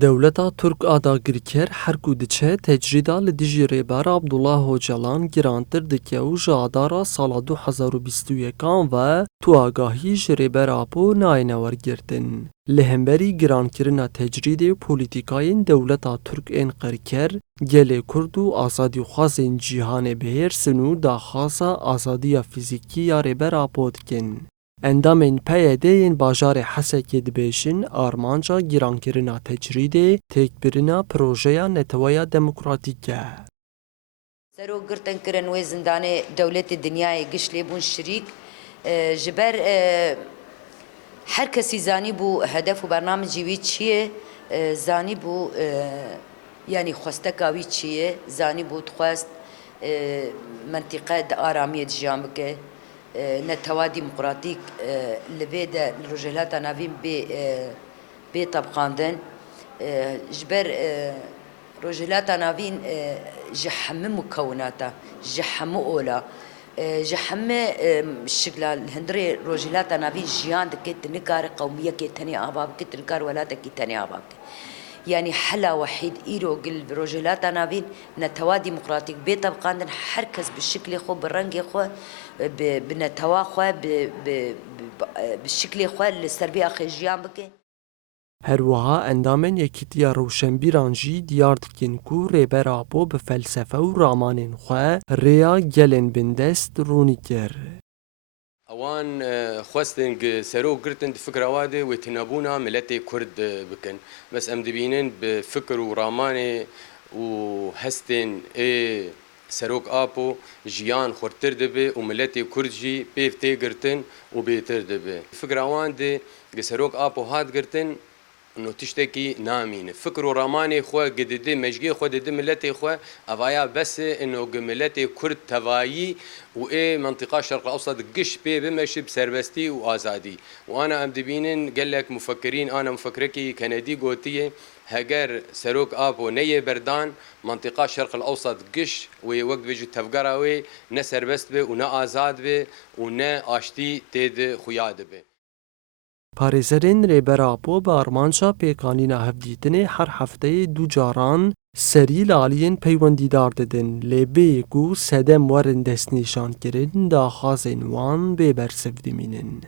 دولتا ترک آداگریکر هر کو دچه تجریدا لدیجی ریبر عبدالله هوجلان گرانتر دکه و جادارا سال 2021 و تو آگاهی جریبر آپو ناینور گرتن. لهمبری گرانکرنا تجرید پولیتیکاین دولتا ترک انقرکر گل کرد و آزادی خوازین جیهان بهر سنو دا خاصا آزادی فیزیکی یا ریبر آپود کن. اندامین پیدهین باجار حسکی دبیشن آرمانجا گیرانکرنا تجریده تکبرنا پروژه نتویا دموکراتیکه. سرو گرتن کرن و زندان دولت دنیای گشلی بون شریک جبر هر کسی زانی بو هدف و برنامجی وی چیه زانی بو یعنی خواستکاوی چیه زانی بو تخواست منطقه آرامی جیام بکه نتوا ديمقراطيك لبيدا الرجالات نافين بطبقاندن جبر رجالات نافين جحم مكوناتا جحم أولا جحم الشكل الهندري رجالات نافين جيان دكت نكار قومية كتني أباب كت نكار ولاتا كتني أباب يعني حلا وحيد إيرو قل برجلات نافين نتوا ديمقراطيك بطبقاندن حركز بالشكل خو بالرنج خو بنتوا خو بالشكل خو للسربية أخي جيان بكي هروها اندامن یکیتیا روشنبیران جی دیار دکن کو ریبر آبو به فلسفه و رامانین خواه ریا گلن بندست رونی گر. اوان خواستن سرو قرتن فكره واده وتنابونا ملتي كرد بكن بس ام دبينين بفكر وراماني وهستن سروك ابو جيان خورتر دبي وملتي كردجي بيفتي قرتن وبيتر دبي فكره واده سروك ابو هاد قرتن انه تشتكي نامين فكر وراماني خو قددي مشقي خو دد ملتي خو افايا بس انه ملتي كرد تفايي وايه منطقه الشرق الاوسط قش بي بمشي بسربستي وازادي وانا ام دبينن قال لك مفكرين انا مفكركي كندي قوتيه هجر سروك ابو نيه بردان منطقه الشرق الاوسط قش ووقت بيجي تفقراوي نا سربست به ونا ازاد به ونا اشتي تيد خياد به پارێزەرên رێبەرابۆ بە ئەرمانجا پێکانینا هەفدیتنê her hefteyê du caran serî laliyên peywendîdar didin lê bêyek û sedem werin destnîşankirin daxwazên wan bê bersiv dimînin.